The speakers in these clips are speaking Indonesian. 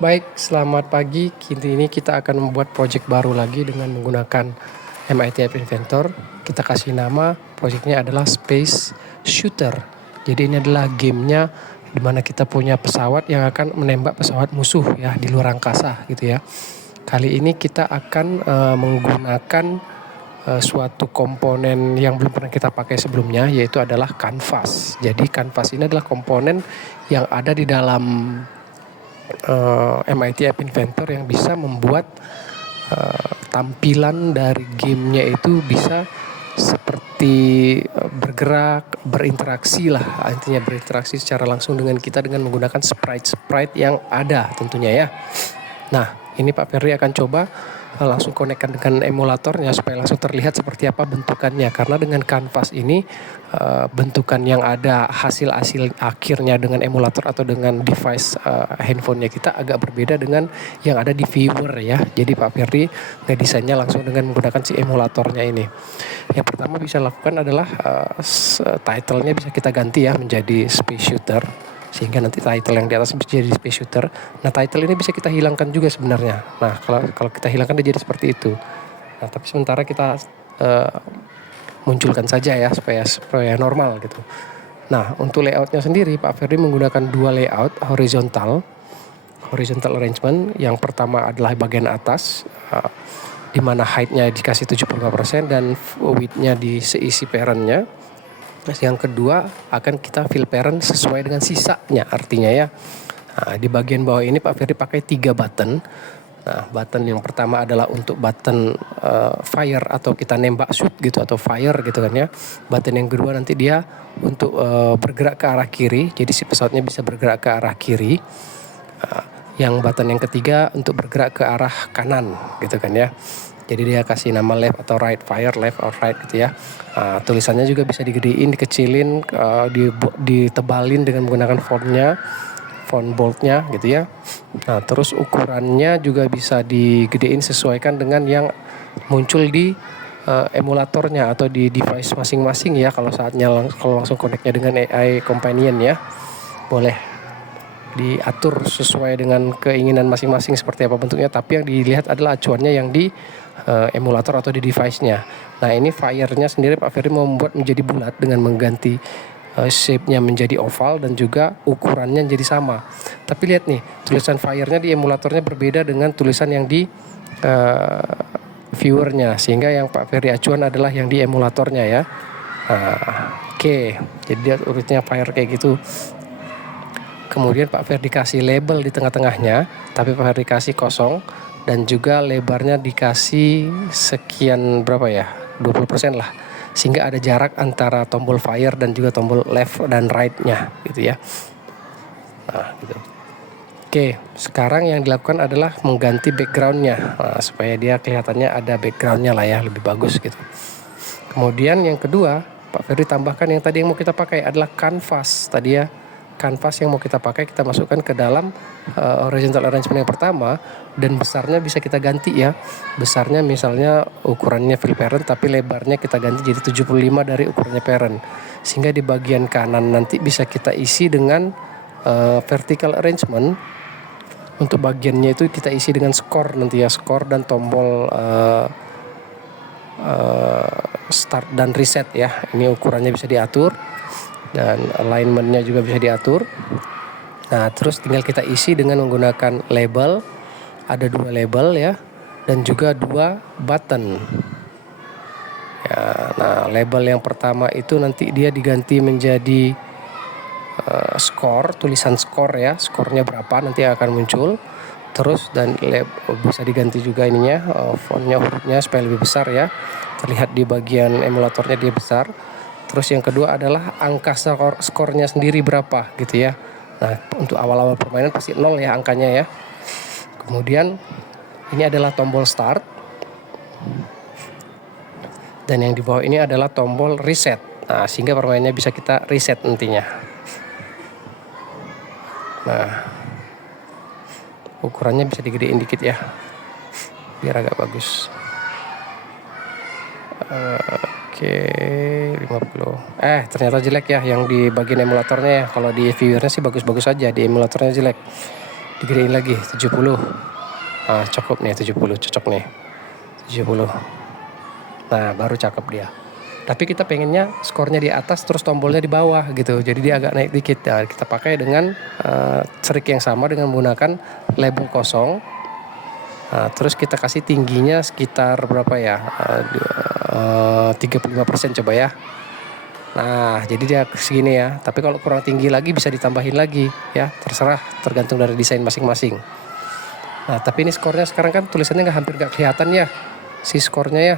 Baik, selamat pagi. Kini ini kita akan membuat project baru lagi dengan menggunakan MIT App Inventor. Kita kasih nama, projectnya adalah Space Shooter. Jadi ini adalah gamenya di mana kita punya pesawat yang akan menembak pesawat musuh ya di luar angkasa gitu ya. Kali ini kita akan menggunakan suatu komponen yang belum pernah kita pakai sebelumnya, yaitu adalah kanvas. Jadi kanvas ini adalah komponen yang ada di dalam MIT App Inventor yang bisa membuat tampilan dari gamenya itu bisa seperti bergerak, berinteraksi lah, intinya berinteraksi secara langsung dengan kita dengan menggunakan sprite yang ada tentunya ya. Nah, ini Pak Ferry akan coba langsung konekkan dengan emulatornya supaya langsung terlihat seperti apa bentukannya. Karena dengan kanvas ini bentukan yang ada hasil akhirnya dengan emulator atau dengan device handphonenya kita agak berbeda dengan yang ada di viewer ya. Jadi Pak Ferry ngedesainnya langsung dengan menggunakan si emulatornya ini. Yang pertama bisa lakukan adalah title-nya bisa kita ganti ya menjadi Space Shooter, sehingga nanti title yang di atas bisa jadi Space Shooter. Nah, title ini bisa kita hilangkan juga sebenarnya. Nah, kalau kita hilangkan dia jadi seperti itu. Nah, tapi sementara kita munculkan saja ya supaya normal gitu. Nah, untuk layoutnya sendiri Pak Ferry menggunakan dua layout horizontal arrangement. Yang pertama adalah bagian atas di mana height-nya dikasih 75% dan width-nya di seisi parent-nya. Yang kedua akan kita fill parent sesuai dengan sisanya artinya ya. Nah, di bagian bawah ini Pak Ferry pakai 3 button. Nah, button yang pertama adalah untuk button fire atau kita nembak shoot gitu atau fire gitu kan ya. Button yang kedua nanti dia untuk bergerak ke arah kiri. Jadi si pesawatnya bisa bergerak ke arah kiri. Yang button yang ketiga untuk bergerak ke arah kanan gitu kan ya. Jadi dia kasih nama left atau right, fire left or right gitu ya. Tulisannya juga bisa digedein, dikecilin, ditebalin dengan menggunakan font boldnya gitu ya. Nah, terus ukurannya juga bisa digedein sesuaikan dengan yang muncul di emulatornya atau di device masing-masing ya. Kalau langsung connect-nya dengan AI Companion ya, boleh diatur sesuai dengan keinginan masing-masing seperti apa bentuknya. Tapi yang dilihat adalah acuannya yang di emulator atau di device-nya. Nah, ini fire-nya sendiri Pak Ferry mau membuat menjadi bulat dengan mengganti shape-nya menjadi oval dan juga ukurannya jadi sama. Tapi lihat nih, tulisan fire-nya di emulatornya berbeda dengan tulisan yang di viewer-nya, sehingga yang Pak Ferry acuan adalah yang di emulatornya ya. Oke. Jadi dia urutnya fire kayak gitu. Kemudian Pak Ferry dikasih label di tengah-tengahnya, tapi Pak Ferry kasih kosong. Dan juga lebarnya dikasih sekian berapa ya, 20% lah, sehingga ada jarak antara tombol fire dan juga tombol left dan right-nya gitu ya. Nah, gitu. Oke, sekarang yang dilakukan adalah mengganti background-nya, supaya dia kelihatannya ada background-nya lah ya, lebih bagus gitu. Kemudian yang kedua Pak Ferry tambahkan yang tadi yang mau kita pakai adalah kanvas tadi ya. Kanvas yang mau kita pakai kita masukkan ke dalam horizontal arrangement yang pertama, dan besarnya bisa kita ganti ya. Besarnya misalnya ukurannya fill parent tapi lebarnya kita ganti jadi 75 dari ukurannya parent. Sehingga di bagian kanan nanti bisa kita isi dengan vertical arrangement. Untuk bagiannya itu kita isi dengan score nanti ya, score dan tombol start dan reset ya. Ini ukurannya bisa diatur dan alignmentnya juga bisa diatur. Nah, terus tinggal kita isi dengan menggunakan label. Ada 2 label ya, dan juga 2 button ya. Nah, label yang pertama itu nanti dia diganti menjadi score, tulisan score ya, skornya berapa nanti akan muncul. Terus dan bisa diganti juga ininya, fontnya, hurufnya supaya lebih besar ya, terlihat di bagian emulatornya dia besar. Terus yang kedua adalah angka skornya sendiri berapa gitu ya. Nah, untuk awal-awal permainan pasti 0 ya angkanya ya. Kemudian ini adalah tombol start. Dan yang di bawah ini adalah tombol reset. Nah, sehingga permainannya bisa kita reset nantinya. Nah, ukurannya bisa digedein dikit ya, biar agak bagus. Oke, 50. Ternyata jelek ya yang di bagian emulatornya ya. Kalau di viewernya sih bagus-bagus aja, di emulatornya jelek. digedein lagi 70. Cukup nih 70, cocok nih 70. Nah baru cakep dia. Tapi kita pengennya skornya di atas terus tombolnya di bawah gitu, jadi dia agak naik dikit. Nah, kita pakai dengan trik yang sama dengan menggunakan label kosong. Terus kita kasih tingginya sekitar berapa ya, 35% coba ya. Nah jadi dia segini ya, tapi kalau kurang tinggi lagi bisa ditambahin lagi ya, terserah, tergantung dari desain masing-masing. Nah tapi ini skornya sekarang kan tulisannya hampir nggak kelihatan ya si skornya ya,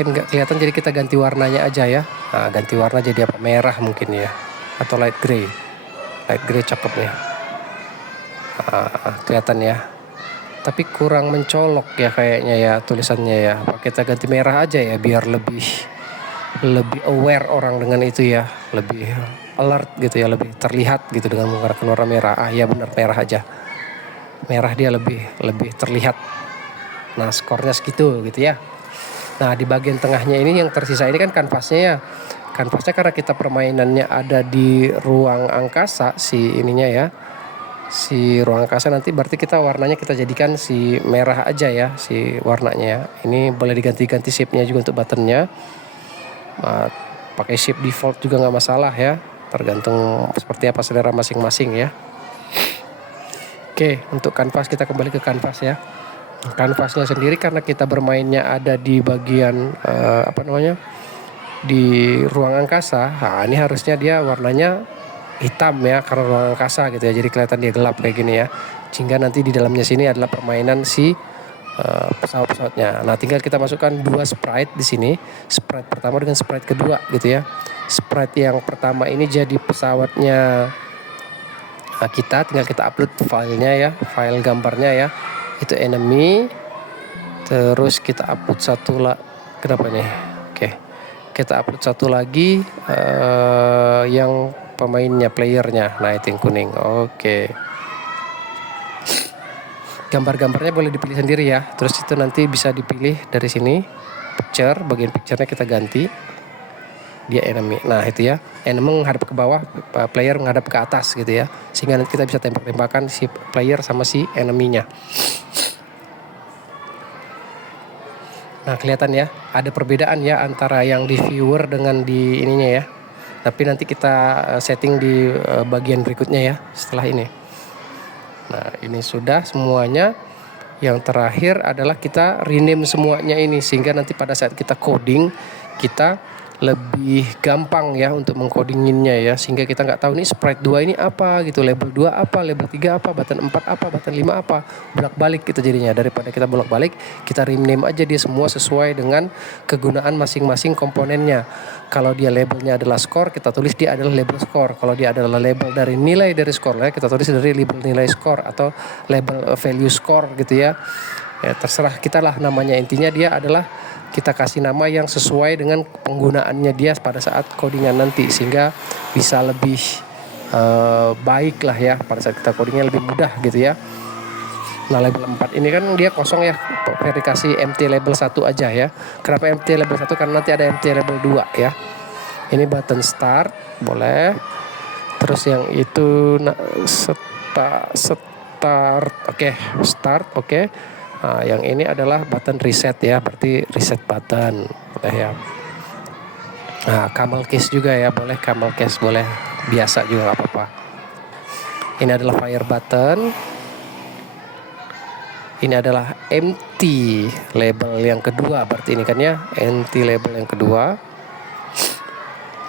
kan nggak kelihatan, jadi kita ganti warnanya aja ya. Nah ganti warna jadi apa, merah mungkin ya, atau light gray cakep nih. Kelihatan ya, tapi kurang mencolok ya kayaknya ya tulisannya ya. Apa kita ganti merah aja ya biar lebih aware orang dengan itu ya, lebih alert gitu ya, lebih terlihat gitu dengan menggunakan warna merah. Ya benar, merah aja, merah dia lebih terlihat. Nah skornya segitu gitu ya. Nah di bagian tengahnya ini yang tersisa ini kan kanvasnya ya. Kanvasnya karena kita permainannya ada di ruang angkasa si ininya ya, si ruang angkasa, nanti berarti kita warnanya kita jadikan si merah aja ya, si warnanya ya. Ini boleh diganti-ganti shape-nya juga untuk buttonnya. Pakai shape default juga nggak masalah ya, tergantung seperti apa selera masing-masing ya. Oke, untuk kanvas kita kembali ke kanvas ya. Kanvasnya sendiri karena kita bermainnya ada di bagian di ruang angkasa. Nah ini harusnya dia warnanya hitam ya, karena ruang angkasa gitu ya, jadi kelihatan dia gelap kayak gini ya. Sehingga nanti di dalamnya sini adalah permainan si pesawat-pesawatnya. Nah tinggal kita masukkan 2 sprite di sini, sprite pertama dengan sprite kedua gitu ya. Sprite yang pertama ini jadi pesawatnya kita, tinggal kita upload filenya ya, file gambarnya ya, itu enemy. Terus kita upload kenapa nih? Oke, kita upload satu lagi yang pemainnya, playernya. Nah itu yang kuning. Oke. Gambar-gambarnya boleh dipilih sendiri ya. Terus itu nanti bisa dipilih dari sini. Picture, bagian picture-nya kita ganti. Dia enemy. Nah itu ya. Enemy menghadap ke bawah, player menghadap ke atas gitu ya. Sehingga nanti kita bisa tembak-tembakan si player sama si enemy-nya. Nah kelihatan ya, ada perbedaan ya antara yang di viewer dengan di ininya ya. Tapi nanti kita setting di bagian berikutnya ya, setelah ini. Nah ini sudah semuanya. Yang terakhir adalah kita rename semuanya ini, sehingga nanti pada saat kita coding kita lebih gampang ya untuk mengcodinginnya ya, sehingga kita nggak tahu nih sprite 2 ini apa gitu, label 2 apa, label 3 apa, button 4 apa, button 5 apa, bolak-balik gitu jadinya. Daripada kita bolak-balik, kita rename aja dia semua sesuai dengan kegunaan masing-masing komponennya. Kalau dia labelnya adalah score, kita tulis dia adalah label score. Kalau dia adalah label dari nilai dari score ya, kita tulis dari label nilai score atau label value score gitu ya. Ya terserah kita lah namanya, intinya dia adalah kita kasih nama yang sesuai dengan penggunaannya dia pada saat codingan nanti, sehingga bisa lebih baik lah ya, pada saat kita codingnya lebih mudah gitu ya. Nah label 4 ini kan dia kosong ya, verifikasi empty label 1 aja ya. Kenapa empty label 1? Karena nanti ada empty label 2 ya. Ini button start boleh. Terus yang itu start oke. Nah, yang ini adalah button reset ya, berarti reset button boleh ya. Nah camel case juga ya, boleh camel case, boleh biasa juga nggak apa-apa. Ini adalah fire button. Ini adalah empty label yang kedua, berarti ini kan ya, empty label yang kedua.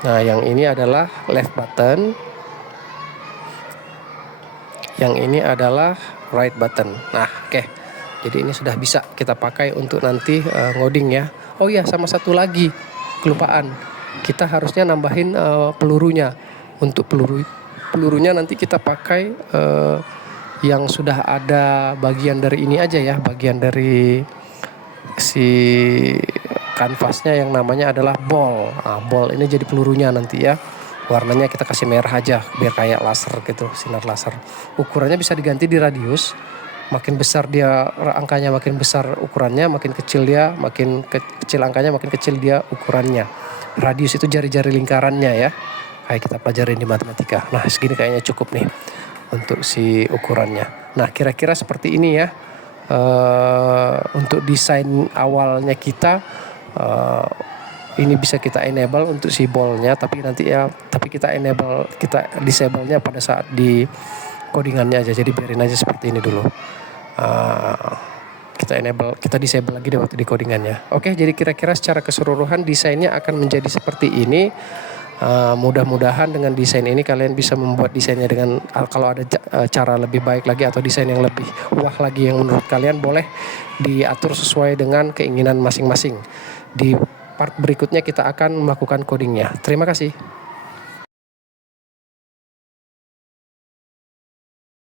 Nah yang ini adalah left button. Yang ini adalah right button. Nah oke. Jadi ini sudah bisa kita pakai untuk nanti ngoding ya. Oh iya, sama satu lagi kelupaan, kita harusnya nambahin pelurunya. Untuk pelurunya nanti kita pakai yang sudah ada bagian dari ini aja ya, bagian dari si kanvasnya yang namanya adalah ball. Nah, ball ini jadi pelurunya nanti ya. Warnanya kita kasih merah aja biar kayak laser gitu, sinar laser. Ukurannya bisa diganti di radius. Makin besar dia angkanya, makin besar ukurannya, makin kecil dia, makin kecil angkanya, makin kecil dia ukurannya. Radius itu jari-jari lingkarannya ya, kayak kita pelajarin di matematika. Nah segini kayaknya cukup nih. untuk si ukurannya. Nah, kira-kira seperti ini ya. Untuk desain awalnya kita, ini bisa kita enable untuk si ballnya, tapi kita disable-nya pada saat di codingannya aja. Jadi biarin aja seperti ini dulu. Kita disable lagi waktu di codingannya. Oke, jadi kira-kira secara keseluruhan desainnya akan menjadi seperti ini. Mudah-mudahan dengan desain ini kalian bisa membuat desainnya dengan, kalau ada cara lebih baik lagi atau desain yang lebih wah lagi yang menurut kalian, boleh diatur sesuai dengan keinginan masing-masing. Di part berikutnya kita akan melakukan codingnya. Terima kasih.